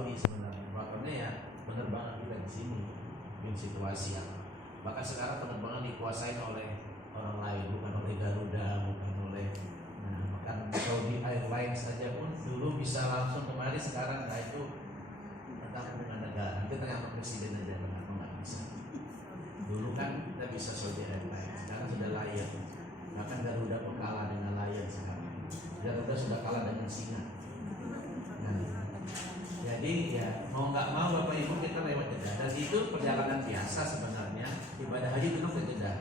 Saudi sebenarnya. Makanya ya penerbangan kita di sini di situasi yang bahkan sekarang penerbangan dikuasai oleh orang lain, bukan oleh Garuda, bukan oleh bahkan Saudi Airlines saja pun dulu bisa langsung kemari, sekarang itu tentang dengan negara. Itu tergantung presiden aja, kenapa nggak bisa? Dulu kan kita bisa Saudi Airlines, sekarang sudah Lion. Bahkan Garuda pun kalah dengan Lion sekarang. Garuda sudah kalah dengan Singa. Jadi ya mau nggak mau Bapak Ibu kita lewat Jeddah, dan itu perjalanan biasa sebenarnya. Ibadah haji itu ke Jeddah.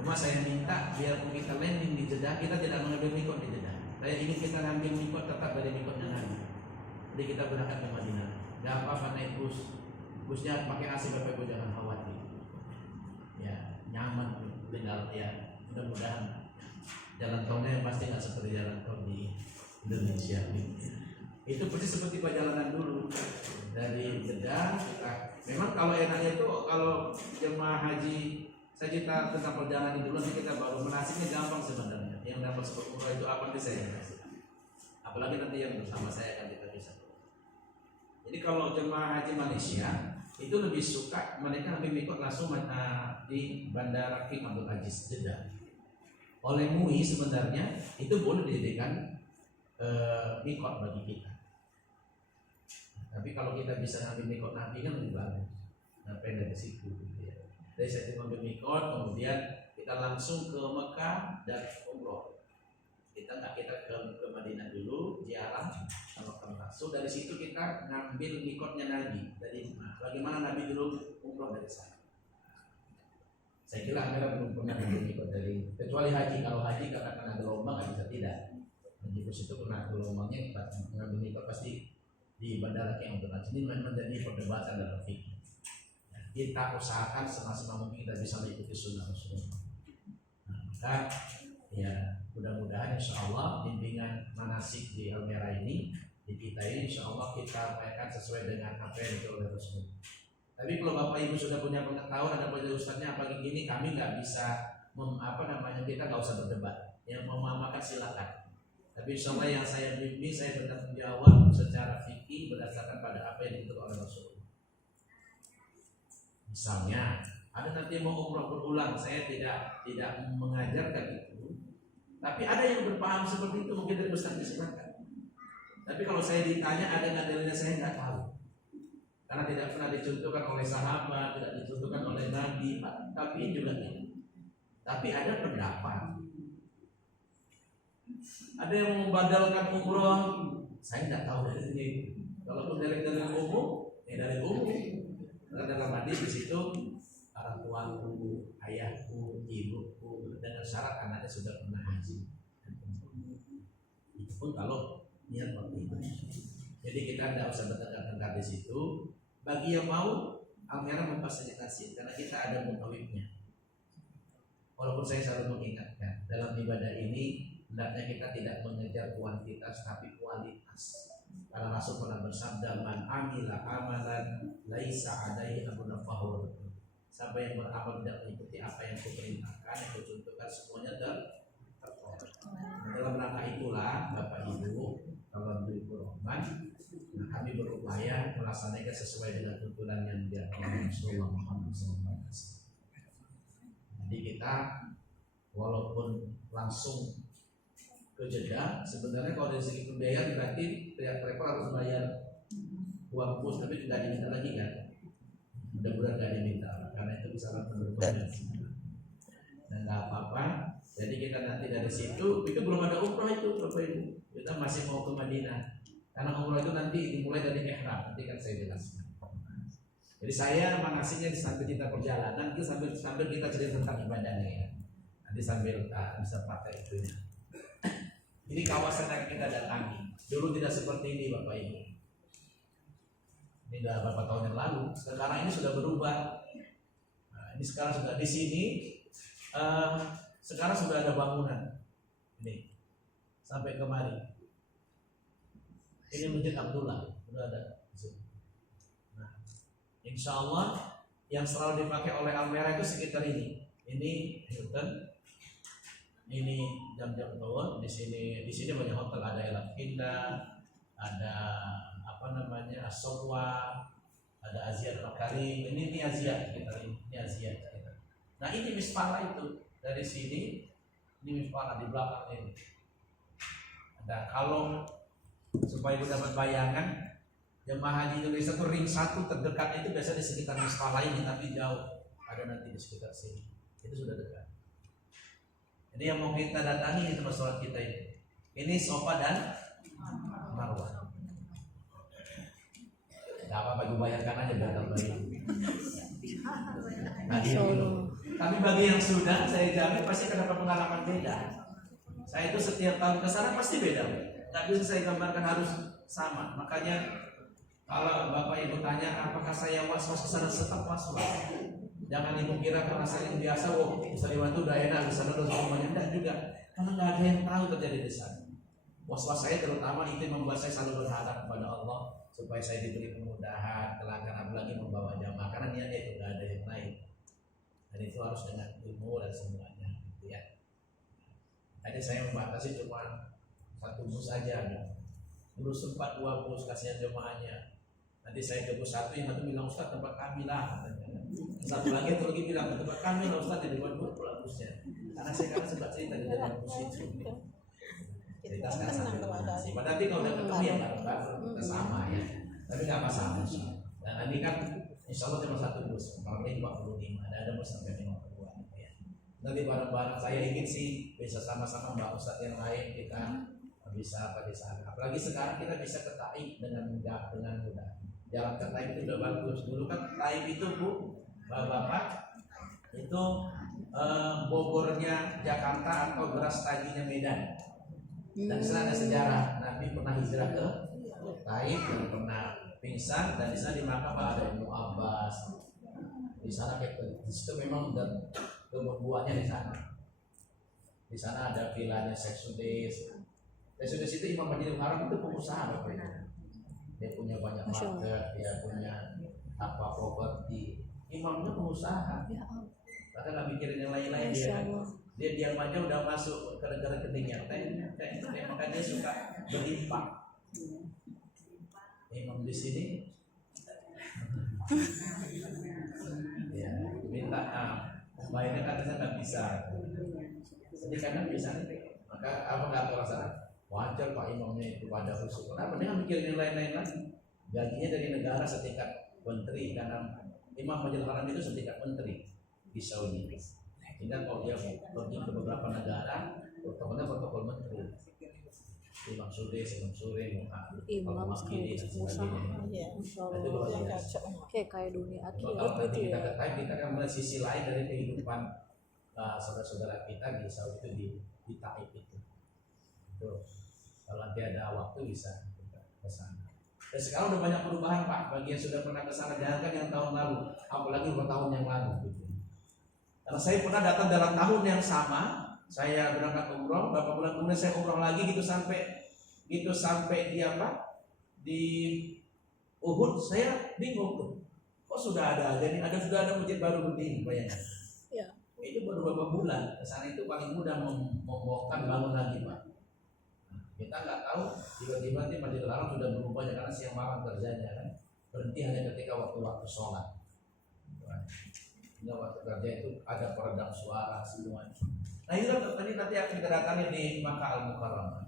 Cuma saya minta biarpun kita landing di Jeddah, kita tidak mengambil mikot di Jeddah. Saya ingin kita ngambil mikot tetap dari mikotnya Nabi. Jadi kita berangkat ke Madinah. Gak apa-apa naik bus, busnya pakai AC, Bapak Ibu jangan khawatir. Ya nyaman, tinggal ya mudah-mudahan jalan tolnya pasti nggak seperti jalan tol di Indonesia. Itu persis seperti perjalanan dulu dari Jeddah. Memang kalau enaknya itu kalau jemaah haji saya cerita tentang perjalanan dulu, nanti kita baru menasiknya gampang sebenarnya. Yang dapat umroh itu apa nanti saya kasih. Apalagi nanti yang bersama saya akan kita bisa. Jadi kalau jemaah haji Malaysia itu lebih suka mereka lebih ikut langsung di Bandara King Abdul Aziz Jeddah. Oleh MUI sebenarnya itu boleh dijadikan mikot bagi kita. Tapi kalau kita bisa ngambil mikot Nabi kan lebih bagus. Ngapain dari situ gitu ya. Dari saya ngambil mikot, kemudian kita langsung ke Mekah dan umroh. Kita ke Madinah dulu, ziarah sama langsung. Dari situ kita ngambil mikotnya Nabi. Jadi bagaimana Nabi dulu umroh dari sana. Saya kira Amira belum pernah ngambil mikot dari, kecuali haji. Kalau haji karena kena gelombang nggak bisa tidak. Di situ kena gelombangnya ngambil mikot pasti di Bandara King Abdul Aziz. Ini menjadi perdebatan dalam fikih. Kita usahakan semaksimal mungkin kita bisa mengikuti sunnah Rasulullah. Maka ya mudah-mudahan insya Allah bimbingan manasik di Almera ini di kita ini insya Allah kita akan sesuai dengan apa yang dilakukan oleh Rasulullah. Tapi kalau Bapak Ibu sudah punya pengetahuan, ada pada ustadznya apa gini, kami nggak bisa kita nggak usah berdebat. Yang mau memakan silakan. Tapi insya Allah yang saya bimbing, saya bertanggung jawab secara fikih berdasarkan pada apa yang ditentukan oleh Rasulullah. Misalnya ada nanti mau umroh berulang, saya tidak mengajarkan itu. Tapi ada yang berpaham seperti itu, mungkin dari Ustaz disilakan. Tapi kalau saya ditanya ada nggak dalilnya, saya nggak tahu. Karena tidak pernah dicontohkan oleh sahabat, tidak dicontohkan oleh Nabi, tapi juga tidak. Tapi ada pendapat. Ada yang membadalkan umroh, saya tidak tahu dalilnya itu. Kalau dari umum, dari umum. Karena dalam hadis di situ orang tuaku, ayahku, ibuku dengan syarat anaknya sudah pernah haji. Itu pun kalau niat waktu itu. Jadi kita tidak usah bertengkar-tengkar di situ. Bagi yang mau, Almera memfasilitasi karena kita ada mutawibnya. Walaupun saya selalu mengingatkan dalam ibadah ini hendaknya kita tidak mengejar kuantitas tapi kualitas. Karena Rasul pernah bersabda, man amila amalan laisa alaihi amruna fahuwa. Siapa yang beramal tidak mengikuti apa yang kuperintahkan, yang kucontohkan, semuanya tertolak. Dalam rangka itulah Bapak Ibu, kalau Ibu Rahman, kami berupaya melaksanakan sesuai dengan tuntunan yang diajarkan Rasulullah Muhammad SAW. Jadi kita walaupun langsung ke Jeddah, sebenarnya kalau dari segi pembiayaan berarti pihak travel harus bayar uang bus, tapi tidak diminta lagi kan? Mudah-mudahan tidak diminta, karena itu bisa langsung berkoordinasi dan nggak apa-apa. Jadi kita nanti dari situ, itu belum ada umrah itu Bapak Ibu. Kita masih mau ke Madinah, karena umrah itu nanti dimulai dari ihram, nanti kan saya jelaskan. Jadi saya manasiknya sambil kita perjalanan, itu sambil kita cerita tentang ibadahnya ya. Nanti sambil bisa pakai itunya. Ini kawasan yang kita datangi. Dulu tidak seperti ini Bapak Ibu. Ini sudah beberapa tahun yang lalu. Sekarang ini sudah berubah. Nah, ini sekarang sudah di sini. Sekarang sudah ada bangunan. Ini sampai kemari. Ini Masjid Abdullah sudah ada. Nah, insya Allah yang selalu dipakai oleh Almera itu sekitar ini. Ini Hilton. Ini jam-jam tower. Di sini banyak hotel, ada Elaf Indah, ada apa namanya Aswa, ada Asia Makarim, ini Asia kita ini Asia kita. Nah ini mispala itu dari sini, ini mispala di belakang ini. Nah kalau supaya dapat bayangan, jemaah haji Indonesia itu ring 1 terdekat itu biasa di sekitar mispala ini, tapi jauh ada nanti di sekitar sini, itu sudah dekat. Jadi yang mau kita datangi itu masalah kita ini. Ini Safa dan Marwah. Gak apa-apa, bayarkan aja biar terbayar. Nah, tapi bagi yang sudah, saya jamin pasti dapat pengalaman beda. Saya itu setiap tahun ke sana pasti beda. Gak bisa saya gambarkan harus sama. Makanya kalau Bapak Ibu tanya apakah saya was-was ke sana, tetap was-was. Jangan ibu kira karena sering biasa, bisa lewat udah enak, di sana udah semuanya. Enggak juga, karena nggak ada yang tahu terjadi di sana. Was-was saya terutama itu membuat saya selalu berharap kepada Allah supaya saya diberi kemudahan, kelangkaan, apalagi membawa jamaah, karena niatnya itu nggak ada yang lain. Dan itu harus dengan ilmu dan semuanya, gitu ya. Tadi saya membatasi cuma 1 bus aja, dulu sempat 2 bus kasihan jemaahnya. Nanti saya ke bus 1, yang satu bilang Ustaz tempat kami lah, katanya. Satu lagi bilang tempat kami lah Ustaz, jadi buat pula busnya. Karena saya sempat cerita di dalam bus itu. Cerita sekarang sambil nasi. Padahal kalau udah ketemu ya kita sama ya. Tapi nggak masalah. Dan ini kan insya Allah cuma 1 bus. Kalau ini 45, ada bus sampai 52 ya. Nanti bareng-bareng saya ingin sih bisa sama-sama Mbak Ustadz yang lain kita bisa apa di sana. Apalagi sekarang kita bisa ke Taif dengan mudah. Jalan ke Taif itu udah bagus. Dulu kan Taif itu Bu, Bapak itu Bogornya Jakarta atau beras taginya Medan. Dan di sana ada sejarah Nabi pernah hijrah ke Taif dan pernah pingsan, dan di sana di makam ada Ibnu Abbas. Di sana di situ memang kebun buahnya di sana. Di sana ada vilanya Syekh Sudais. Syekh Sudais itu Imam Masjidil Haram itu pengusaha Bapak Ibu. Dia punya banyak market, dia punya apa properti. Imamnya pengusaha. Bahkan nggak mikirin yang lain-lain dia diam aja udah masuk ke negara rekeningnya. Makanya dia suka berinfak. Imam di sini ya minta bayarnya katanya nggak bisa. Jadi kadang bisa, maka apa kata orang wajar Pak Imamnya itu pada khusus. Kenapa dia nggak mikirin yang lain-lain lagi? Gajinya dari negara setingkat menteri, karena Imam Masjidil Haram itu setingkat menteri di Saudi. Sehingga kalau dia pergi ke beberapa negara, protokol menteri, Imam Sudais, Imam Suri, Imam Makili, dan sebagainya. Itu luar biasa. Kayak dunia Kalau nanti kita ke Taif, kita akan melihat sisi lain dari kehidupan saudara-saudara kita di Saudi itu di Taif itu. Tuh, kalau nanti ada waktu bisa kita ke sana. Dan sekarang udah banyak perubahan Pak, bagi yang sudah pernah ke sana, jangan kan yang tahun lalu, apalagi 2 tahun yang lalu gitu. Karena saya pernah datang dalam tahun yang sama, saya berangkat umroh, beberapa bulan kemudian saya umroh lagi gitu sampai di apa? Di Uhud, saya bingung tuh. Kok sudah ada aja nih, sudah ada masjid baru berdiri bayangkan. Ya. Itu baru beberapa bulan, kesana itu paling mudah membongkar bangun lagi Pak. Kita nggak tahu tiba-tiba nanti Masjidil Haram sudah berubah karena siang malam kerjanya kan. Berhenti hanya ketika waktu-waktu sholat. Waktu kerja itu ada peredam suara semuanya. Nah itu tadi nanti akan kita datangi di Makkah Al-Mukarramah,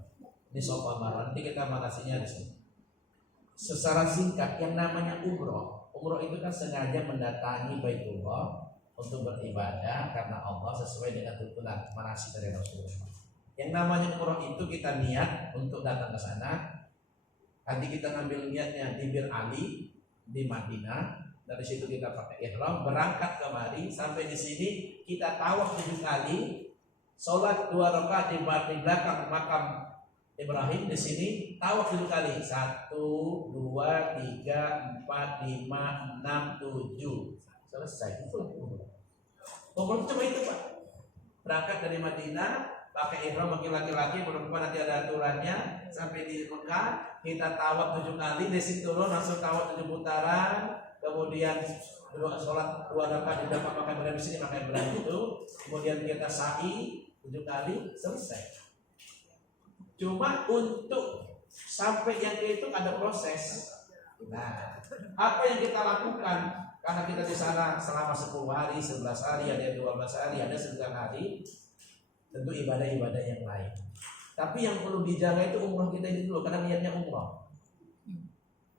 di Safa Marwah. Nanti kita manasinya di sini. Secara singkat, yang namanya umroh itu kan sengaja mendatangi Baitullah untuk beribadah karena Allah sesuai dengan tuntunan manasik dari Rasulullah. Yang namanya umroh itu kita niat untuk datang ke sana. Nanti kita ngambil niatnya di Bir Ali di Madinah. Dari situ kita pakai ihram, berangkat kemari, sampai di sini kita tawaf 7 kali, sholat 2 rakaat di belakang makam Ibrahim. Di sini tawaf 7 kali, 1, 2, 3, 4, 5, 6, 7, selesai. Itu umroh cuma itu Pak. Berangkat dari Madinah, pakai ihram bagi laki-laki, perempuan nanti ada aturannya. Sampai di Mekah kita tawaf 7 kali, di situ turun langsung tawaf 7 putaran. Kemudian sholat 2 rakaat di belakang makam Ibrahim, di sini makam Ibrahim itu. Kemudian kita sa'i 7 kali, selesai. Cuma untuk sampai yang itu ada proses. Nah, apa yang kita lakukan? Karena kita di sana selama 10 hari, 11 hari, ada yang 12 hari, ada 9 hari, tentu ibadah-ibadah yang lain. Tapi yang perlu dijaga itu umroh kita ini dulu, karena niatnya umroh.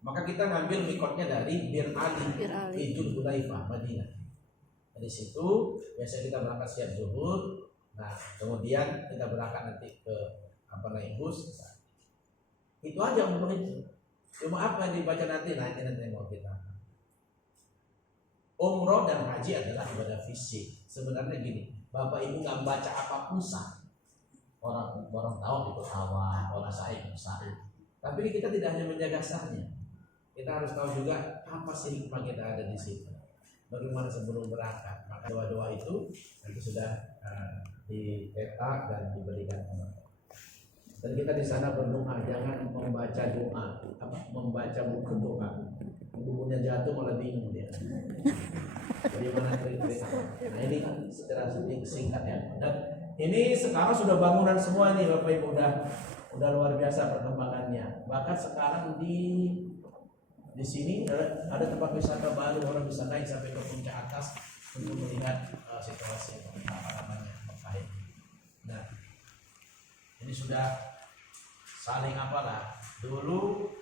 Maka kita ngambil mikotnya dari Bir Ali, di Dzulhulaifah, Madinah. Dari situ biasanya kita berangkat siap zuhur. Nah, kemudian kita berangkat nanti ke naik bus. Itu aja umroh itu. Cuma apa yang dibaca nanti? Nah, ini nanti mau kita. Umroh dan haji adalah ibadah fisik. Sebenarnya gini, Bapak Ibu nggak baca apapun sah. Orang tahu itu awal, orang sahih. Tapi kita tidak hanya menjaga sahnya. Kita harus tahu juga apa sih hikmah kita ada di situ. Bagaimana sebelum berangkat. Maka doa-doa itu nanti sudah dicetak dan diberikan kepada. Dan kita di sana berdoa, jangan membaca doa, membaca buku doa. Bukunya jatuh malah bingung dia. Bagaimana trik-trik? Nah ini kan secara singkat ya. Dan ini sekarang sudah bangunan semua nih Bapak Ibu, udah luar biasa perkembangannya. Bahkan sekarang di sini ada tempat wisata baru, orang bisa naik sampai ke puncak atas untuk melihat situasi apa namanya Mekah. Nah, ini sudah saling apalah. Dulu